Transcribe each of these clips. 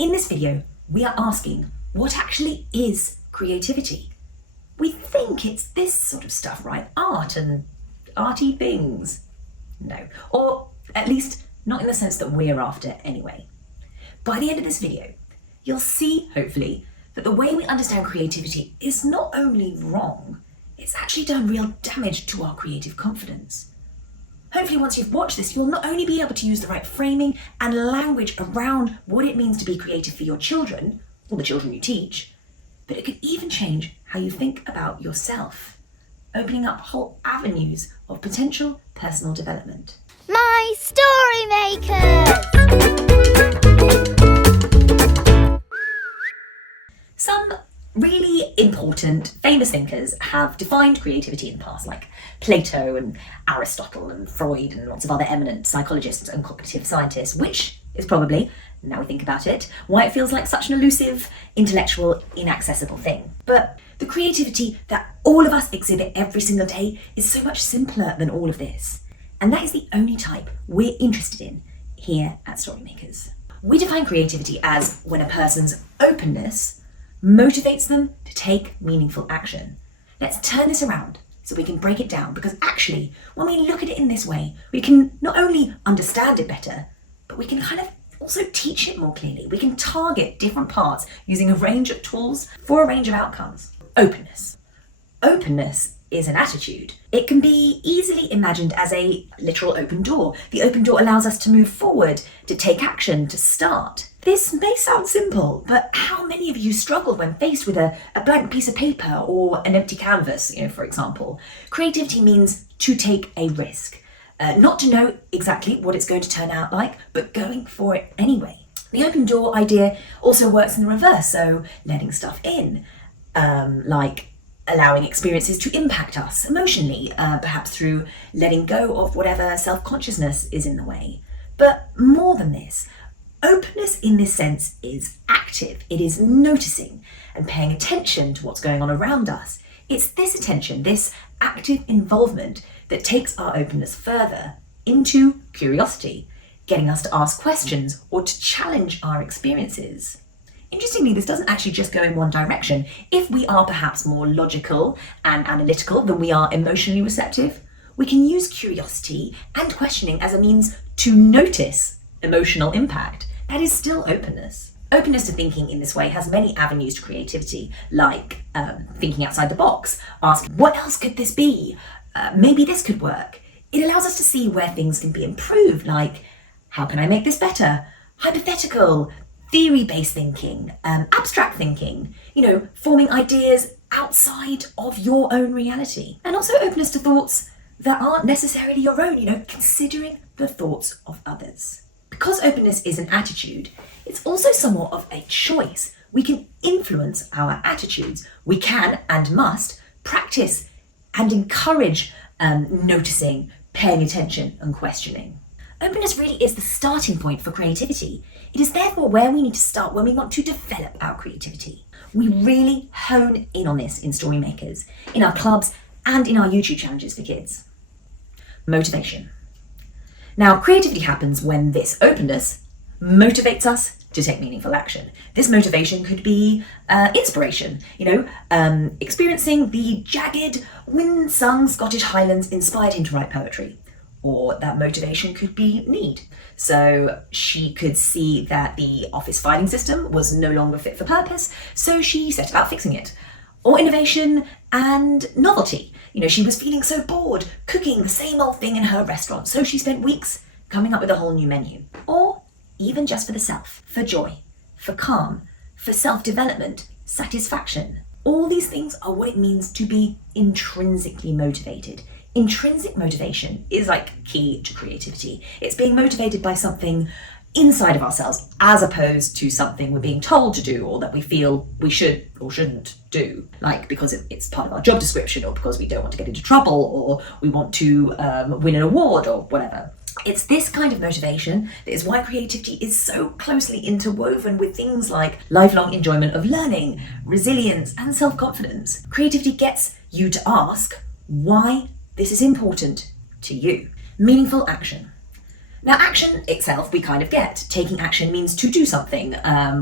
In this video, we are asking, what actually is creativity? We think it's this sort of stuff, right? Art and arty things. No, or at least not in the sense that we're after anyway. By the end of this video, you'll see, hopefully, that the way we understand creativity is not only wrong, it's actually done real damage to our creative confidence. Hopefully once you've watched this, you'll not only be able to use the right framing and language around what it means to be creative for your children, or the children you teach, but it could even change how you think about yourself, opening up whole avenues of potential personal development. My storymakers! Some really important, famous thinkers have defined creativity in the past, like Plato and Aristotle and Freud and lots of other eminent psychologists and cognitive scientists, which is probably, now we think about it, why it feels like such an elusive, intellectual, inaccessible thing. But the creativity that all of us exhibit every single day is so much simpler than all of this. And that is the only type we're interested in here at Storymakers. We define creativity as when a person's openness motivates them to take meaningful action. Let's turn this around so we can break it down, because actually, when we look at it in this way, we can not only understand it better, but we can kind of also teach it more clearly. We can target different parts using a range of tools for a range of outcomes. Openness. Openness is an attitude. It can be easily imagined as a literal open door. The open door allows us to move forward, to take action, to start. This may sound simple, but how many of you struggle when faced with a blank piece of paper or an empty canvas, for example? Creativity means to take a risk. Not to know exactly what it's going to turn out like, but going for it anyway. The open door idea also works in the reverse, so letting stuff in, like allowing experiences to impact us emotionally, perhaps through letting go of whatever self-consciousness is in the way. But more than this, openness in this sense is active. It is noticing and paying attention to what's going on around us. It's this attention, this active involvement, that takes our openness further into curiosity, getting us to ask questions or to challenge our experiences. Interestingly, this doesn't actually just go in one direction. If we are perhaps more logical and analytical than we are emotionally receptive, we can use curiosity and questioning as a means to notice emotional impact. That is still openness. Openness to thinking in this way has many avenues to creativity, like thinking outside the box, asking, what else could this be? Maybe this could work. It allows us to see where things can be improved, like, how can I make this better? Hypothetical, theory-based thinking, abstract thinking, forming ideas outside of your own reality. And also openness to thoughts that aren't necessarily your own, considering the thoughts of others. Because openness is an attitude, it's also somewhat of a choice. We can influence our attitudes. We can and must practice and encourage noticing, paying attention and questioning. Openness really is the starting point for creativity. It is therefore where we need to start when we want to develop our creativity. We really hone in on this in Storymakers, in our clubs and in our YouTube challenges for kids. Motivation. Now, creativity happens when this openness motivates us to take meaningful action. This motivation could be inspiration, experiencing the jagged, wind-sung Scottish Highlands inspired him to write poetry. Or that motivation could be need. So she could see that the office filing system was no longer fit for purpose, so she set about fixing it. Or innovation and novelty. She was feeling so bored cooking the same old thing in her restaurant, so she spent weeks coming up with a whole new menu. Or even just for the self, for joy, for calm, for self-development, satisfaction. All these things are what it means to be intrinsically motivated. Intrinsic motivation is key to creativity. It's being motivated by something inside of ourselves as opposed to something we're being told to do or that we feel we should or shouldn't do, because it's part of our job description or because we don't want to get into trouble or we want to win an award or whatever. It's this kind of motivation that is why creativity is so closely interwoven with things like lifelong enjoyment of learning, resilience and self-confidence. Creativity gets you to ask why this is important to you. Meaningful action. Now, action itself, we kind of get. Taking action means to do something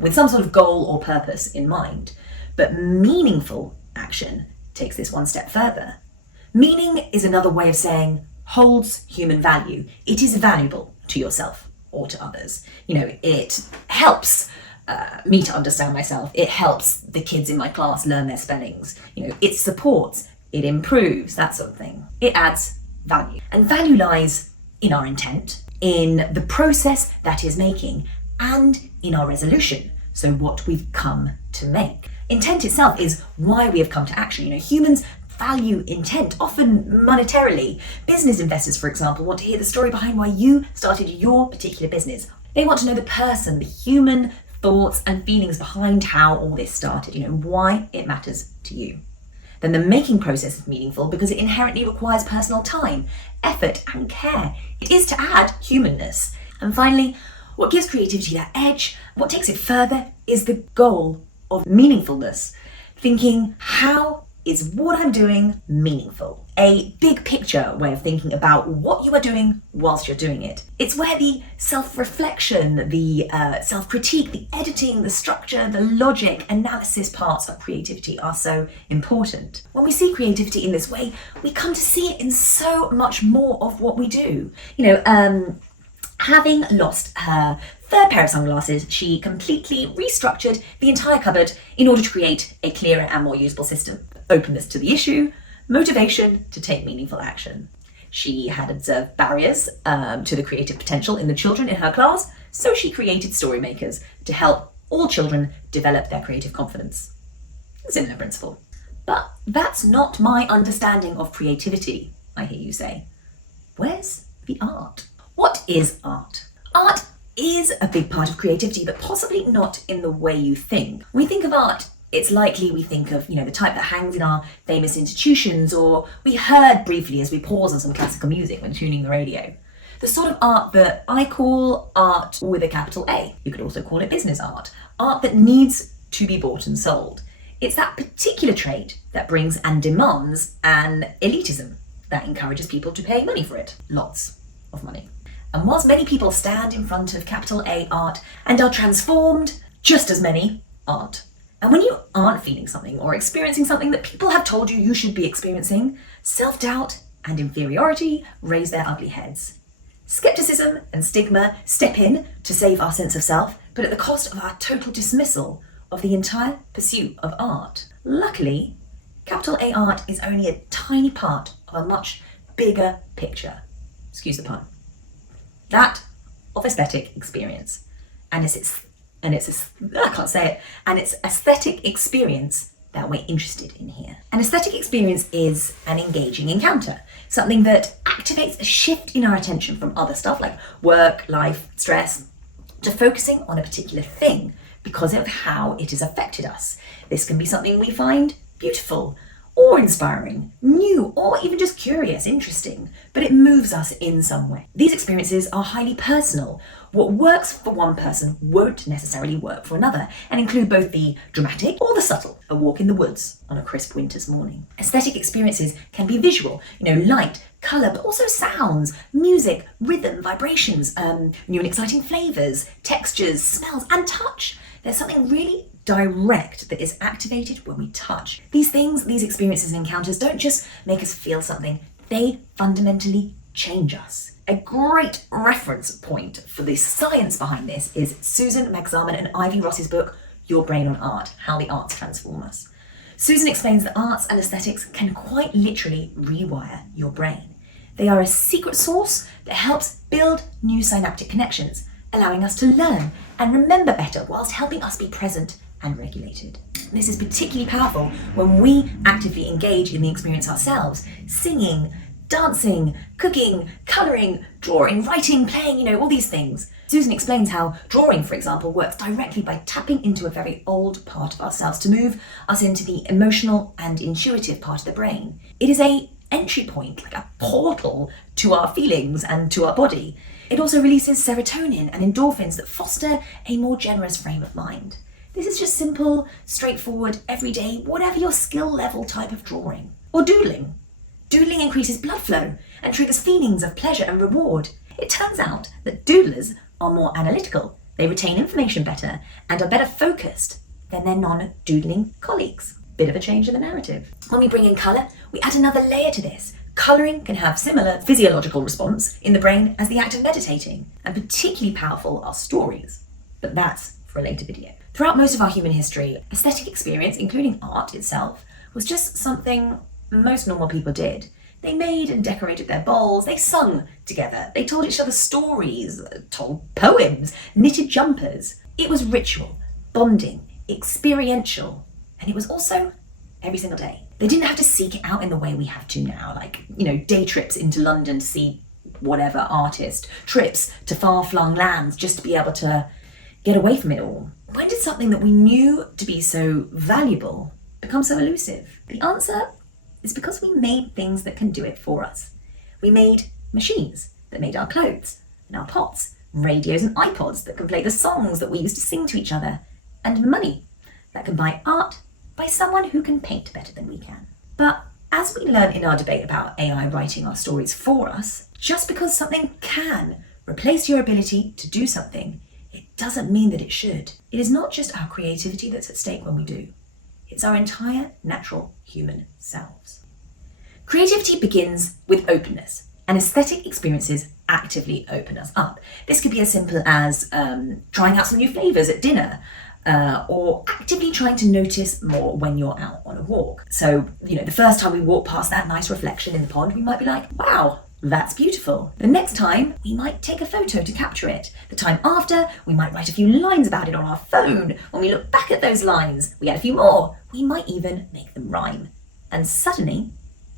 with some sort of goal or purpose in mind. But meaningful action takes this one step further. Meaning is another way of saying holds human value. It is valuable to yourself or to others. It helps me to understand myself. It helps the kids in my class learn their spellings. It supports, it improves, that sort of thing. It adds value. And value lies in our intent, in the process that is making, and in our resolution. So what we've come to make. Intent itself is why we have come to action. Humans value intent, often monetarily. Business investors, for example, want to hear the story behind why you started your particular business. They want to know the person, the human thoughts and feelings behind how all this started, why it matters to you. Then the making process is meaningful because it inherently requires personal time, effort and care. It is to add humanness. And finally, what gives creativity that edge, what takes it further, is the goal of meaningfulness. Thinking, how is what I'm doing meaningful? A big picture way of thinking about what you are doing whilst you're doing it. It's where the self-reflection, the self-critique, the editing, the structure, the logic, analysis parts of creativity are so important. When we see creativity in this way, we come to see it in so much more of what we do. Having lost her third pair of sunglasses, she completely restructured the entire cupboard in order to create a clearer and more usable system. Openness to the issue, motivation to take meaningful action. She had observed barriers to the creative potential in the children in her class, so she created storymakers to help all children develop their creative confidence. Similar principle. But that's not my understanding of creativity, I hear you say. Where's the art? What is art? Art is a big part of creativity, but possibly not in the way you think. When we think of art, it's likely we think of, the type that hangs in our famous institutions, or we heard briefly as we pause on some classical music when tuning the radio. The sort of art that I call art with a capital A. You could also call it business art. Art that needs to be bought and sold. It's that particular trait that brings and demands an elitism that encourages people to pay money for it. Lots of money. And whilst many people stand in front of capital A art and are transformed, just as many aren't. And when you aren't feeling something or experiencing something that people have told you should be experiencing, self-doubt and inferiority raise their ugly heads. Skepticism and stigma step in to save our sense of self, but at the cost of our total dismissal of the entire pursuit of art. Luckily, capital A art is only a tiny part of a much bigger picture. Excuse the pun. That of aesthetic experience. And it's aesthetic experience that we're interested in here. An aesthetic experience is an engaging encounter, something that activates a shift in our attention from other stuff like work, life, stress, to focusing on a particular thing because of how it has affected us. This can be something we find beautiful, or inspiring, new, or even just curious, interesting, but it moves us in some way. These experiences are highly personal. What works for one person won't necessarily work for another, and include both the dramatic or the subtle, a walk in the woods on a crisp winter's morning. Aesthetic experiences can be visual, light, colour, but also sounds, music, rhythm, vibrations, new and exciting flavours, textures, smells, and touch. There's something really direct that is activated when we touch. These things, these experiences and encounters don't just make us feel something, they fundamentally change us. A great reference point for the science behind this is Susan McZarman and Ivy Ross's book, Your Brain on Art, How the Arts Transform Us. Susan explains that arts and aesthetics can quite literally rewire your brain. They are a secret sauce that helps build new synaptic connections, allowing us to learn and remember better whilst helping us be present and regulated. This is particularly powerful when we actively engage in the experience ourselves, singing, dancing, cooking, colouring, drawing, writing, playing, all these things. Susan explains how drawing, for example, works directly by tapping into a very old part of ourselves to move us into the emotional and intuitive part of the brain. It is an entry point, like a portal to our feelings and to our body. It also releases serotonin and endorphins that foster a more generous frame of mind. This is just simple, straightforward, everyday, whatever your skill level type of drawing. Or doodling. Doodling increases blood flow and triggers feelings of pleasure and reward. It turns out that doodlers are more analytical, they retain information better, and are better focused than their non-doodling colleagues. Bit of a change in the narrative. When we bring in colour, we add another layer to this. Colouring can have similar physiological response in the brain as the act of meditating, and particularly powerful are stories. But that's for a later video. Throughout most of our human history, aesthetic experience, including art itself, was just something most normal people did. They made and decorated their bowls, they sung together, they told each other stories, told poems, knitted jumpers. It was ritual, bonding, experiential, and it was also every single day. They didn't have to seek it out in the way we have to now, like, day trips into London to see whatever artist, trips to far-flung lands just to be able to get away from it all. When did something that we knew to be so valuable become so elusive? The answer is because we made things that can do it for us. We made machines that made our clothes and our pots, radios and iPods that can play the songs that we used to sing to each other, and money that can buy art by someone who can paint better than we can. But as we learn in our debate about AI writing our stories for us, just because something can replace your ability to do something, it doesn't mean that it should. It is not just our creativity that's at stake when we do. It's our entire natural human selves. Creativity begins with openness, and aesthetic experiences actively open us up. This could be as simple as trying out some new flavours at dinner, or actively trying to notice more when you're out on a walk. So, the first time we walk past that nice reflection in the pond, we might be like, wow, that's beautiful. The next time, we might take a photo to capture it. The time after, we might write a few lines about it on our phone. When we look back at those lines, we add a few more. We might even make them rhyme. And suddenly,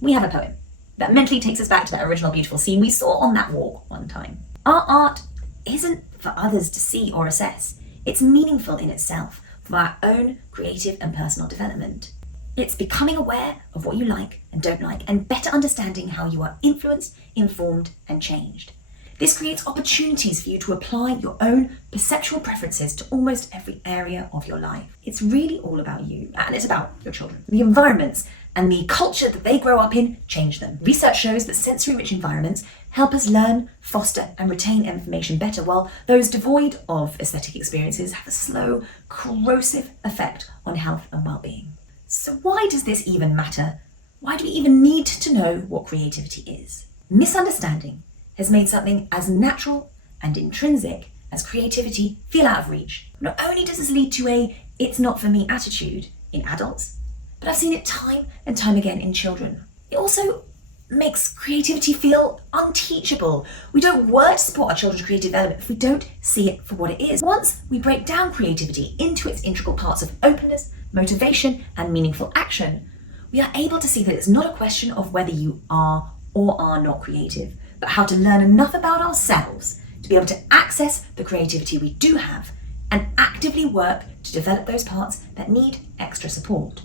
we have a poem that mentally takes us back to that original beautiful scene we saw on that walk one time. Our art isn't for others to see or assess. It's meaningful in itself for our own creative and personal development. It's becoming aware of what you like and don't like, and better understanding how you are influenced, informed, and changed. This creates opportunities for you to apply your own perceptual preferences to almost every area of your life. It's really all about you, and it's about your children. The environments and the culture that they grow up in change them. Research shows that sensory-rich environments help us learn, foster, and retain information better, while those devoid of aesthetic experiences have a slow, corrosive effect on health and well-being. So why does this even matter? Why do we even need to know what creativity is? Misunderstanding has made something as natural and intrinsic as creativity feel out of reach. Not only does this lead to a "it's not for me" attitude in adults, but I've seen it time and time again in children. It also makes creativity feel unteachable. We don't work to support our children's creative development if we don't see it for what it is. Once we break down creativity into its integral parts of openness, motivation, and meaningful action, we are able to see that it's not a question of whether you are or are not creative, but how to learn enough about ourselves to be able to access the creativity we do have and actively work to develop those parts that need extra support.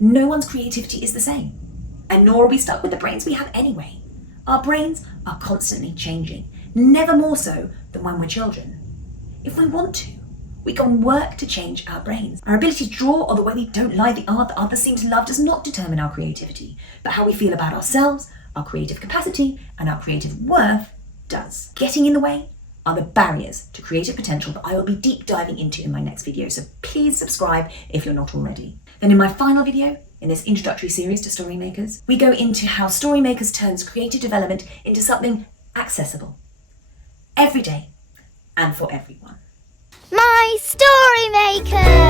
No one's creativity is the same, and nor are we stuck with the brains we have anyway. Our brains are constantly changing, never more so than when we're children. If we want to, we can work to change our brains. Our ability to draw or the way we don't like the art that others seem to love does not determine our creativity, but how we feel about ourselves, our creative capacity, and our creative worth does. Getting in the way are the barriers to creative potential that I will be deep diving into in my next video, so please subscribe if you're not already. Then in my final video, in this introductory series to Storymakers, we go into how Storymakers turns creative development into something accessible, every day, and for everyone. My Storymakers!